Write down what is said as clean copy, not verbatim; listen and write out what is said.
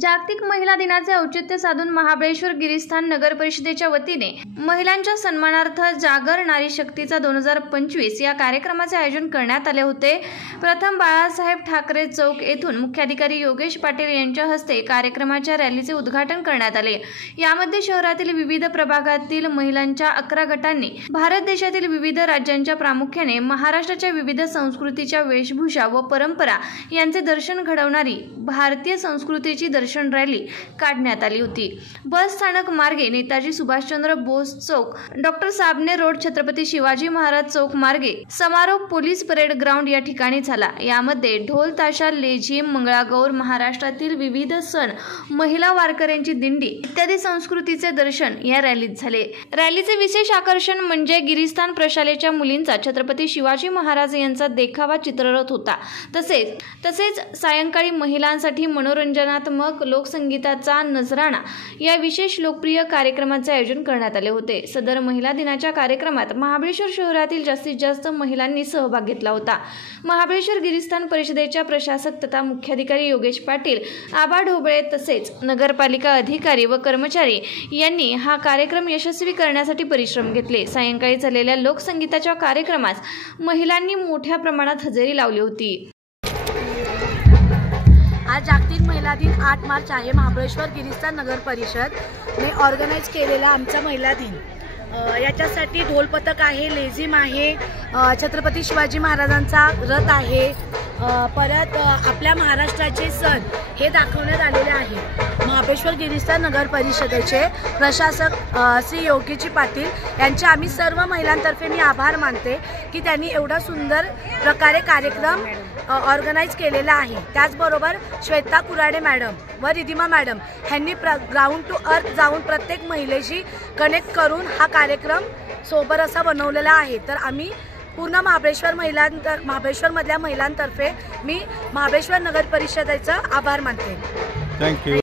जागतिक महिला दिनाचे औचित्य साधून महाबळेश्वर गिरीस्थान नगर परिषदेच्या वतीने महिलांच्या सन्मानार्थ जागर नारी शक्तीचा 2025 या कार्यक्रमाचे आयोजन करण्यात आले होते। प्रथम बाळासाहेब ठाकरे चौक येथून मुख्याधिकारी योगेश पाटील यांच्या हस्ते कार्यक्रमाच्या रॅलीचे उद्घाटन करण्यात आले। यामध्ये शहरातील विविध प्रभागातील महिलांच्या 11 गटांनी भारत देशातील विविध राज्यांच्या प्रामुख्याने महाराष्ट्राच्या विविध संस्कृतीच्या वेशभूषा व परंपरा यांचे दर्शन घडवणारी भारतीय संस्कृतीची दर्शन रॅली काढण्यात आली होती। बस स्थानक मार्गे नेताजी सुभाषचंद्र बोस चौक, डॉक्टर साबणे रोड, छत्रपती शिवाजी महाराज चौक मार्गे समारोप पोलीस परेड ग्राउंड या ठिकाणी झाला। यामध्ये ढोल ताशा, लेझिम, मंगळागौर, महाराष्ट्रातील विविध सण, महिला वारकऱ्यांची दिंडी इत्यादी संस्कृतीचे दर्शन या रॅलीत झाले। रॅलीचे विशेष आकर्षण म्हणजे गिरीस्थान मुलींचा छत्रपती शिवाजी महाराज यांचा देखावा चित्ररथ होता। तसेच सायंकाळी महिलांसाठी मनोरंजनात्मक लोकसंगीताचा नजराणा या विशेष लोकप्रिय कार्यक्रमाचे आयोजन करण्यात आले होते। सदर महिला दिनाच्या कार्यक्रमात महाबळेश्वर शहरातील जास्तीत जास्त महिलांनी सहभाग घेतला होता। महाबळेश्वर गिरीस्थान परिषदेच्या प्रशासक तथा मुख्याधिकारी योगेश पाटील, आबा ढोबळे तसेच नगरपालिका अधिकारी व कर्मचारी यांनी हा कार्यक्रम यशस्वी करण्यासाठी परिश्रम घेतले। सायंकाळी झालेल्या लोकसंगीताच्या कार्यक्रमास महिलांनी मोठ्या प्रमाणात हजेरी लावली होती। आज जागतिक महिला दिन 8 मार्च आहे। महाबळेश्वर गिरीस्थान नगर परिषद ने ऑर्गनाइज केलेला आमचा महिला दिन, याच्यासाठी ढोल पथक आहे, लेझिम आहे, छत्रपती शिवाजी महाराजांचा रथ आहे, परत आपल्या महाराष्ट्राचे सण हे दाखवण्यात आलेले आहे। महाबळेश्वर गिरीस्थान नगर परिषदेचे प्रशासक श्री योगेश पाटील यांचे आम्ही सर्व महिलांतर्फे मी आभार मानते की त्यांनी एवढा सुंदर प्रकारे कार्यक्रम ऑर्गनाइज केलेला आहे। त्याचबरोबर श्वेता कुराडे मॅडम व रिधिमा मॅडम यांनी ग्राउंड टू अर्थ जाऊन प्रत्येक महिलेशी कनेक्ट करून हा कार्यक्रम सोबर असा बनवलेला आहे। तर आम्ही पूर्ण महाबळेश्वरमधल्या महिलांतर्फे मी महाबळेश्वर नगर परिषदेचा आभार मानते। थँक्यू।